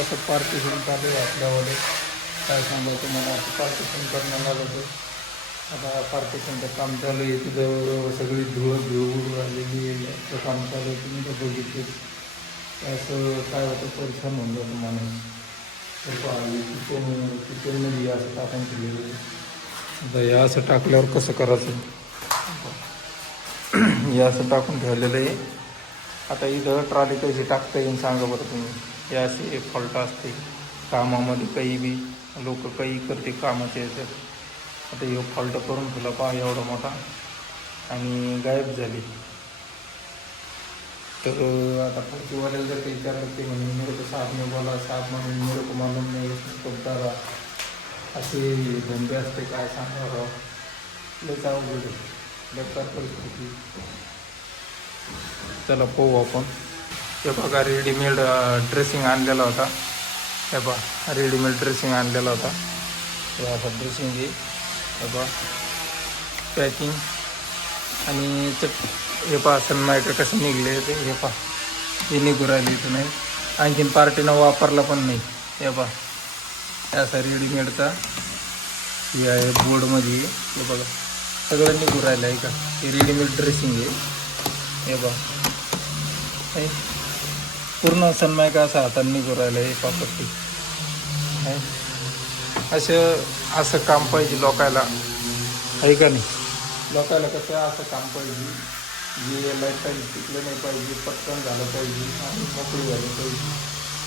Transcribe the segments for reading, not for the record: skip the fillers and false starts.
असं पार्टिशन चालू आहे आपल्यावाले. काय सांगायचं मला, असं पार्टिशन करण्यात आलं होतं. आता पार्टिशनचं काम चालू आहे. तिथं सगळी धूळ आलेली आहे. असं काम चालू आहे. तुम्ही तर बघितले असं काय होतं, परेशान होऊन जातं माणूस. किचनमध्ये असं टाकून ठेवलेलं आहे. आता हे असं टाकल्यावर कसं करायचं, हे असं टाकून ठेवलेलं आहे. आता इथं ट्रॉली कशी टाकता येईल सांगा बरं तुम्ही. हे असे फॉल्ट असते कामामध्ये, काही बी लोक काही करते कामाचे याच्यात. आता हे फॉल्ट करून ठेवला पहा एवढा मोठा आणि गायब झाली. तर आता पुढचीवाल्याला जर काही विचारलं ते म्हणून मेरे को साहब ने बोला, साहब म्हणून मेरे को मालूम नाही कोणता असे धंदे असते. काय सांगा लयच अवघड आहे, बेकार परिस्थिती. चला पाहू आपण. हे बघा रेडीमेड ड्रेसिंग आणलेला होता. हे बघा रेडीमेड ड्रेसिंग आणलेला होता. हे असं ड्रेसिंग आहे. हे बघा पॅकिंग आणि हे पहा सनमायकर कसं निघले ते. हे पहा हे निघू राहिले इथं नाही, आणखीन पार्टीनं वापरला पण नाही. हे पहा असा रेडीमेडचा हे आहे बोर्डमध्ये. हे बघा सगळं निघू राहिलं आहे का. हे रेडीमेड ड्रेसिंग आहे. हे बघा पूर्ण सनमायका असा हाताने निघू राहिलं आहे. पॉपट्टी असं काम पाहिजे लोकायला, आहे का नाही. लोकायला कसं असं काम पाहिजे, जे लाईफ टाईम टिकलं नाही पाहिजे, पटकन झालं पाहिजे आणि मोकळी झाली पाहिजे.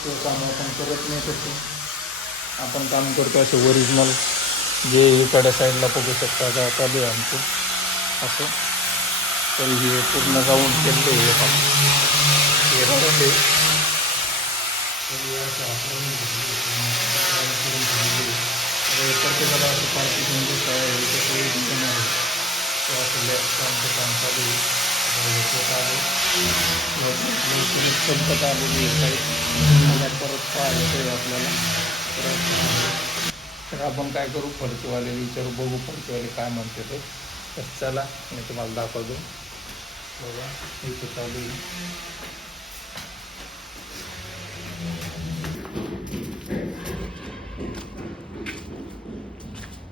ते काम आपण करत नाही. तसं आपण काम करतो असे ओरिजिनल, जे इकडे साईडला बघू शकता आता चालू आहे आमचं असं. तर हे पूर्ण राऊंड केलं आहे. हे राऊंड आहे. प्रत्येकाला असं पार्टिशन जसं आहे तसं रिजन आहे. ते असं लॅपटॉपचं काम चालू आहे. संपत आलेली काही परत पाहायचं आहे आपल्याला. तर आपण काय करू, फडकेवाले विचारू, बघू फडकेवाले काय म्हणते ते. तर चला मी तुम्हाला दाखवतो. बघा इथं चालू आहे.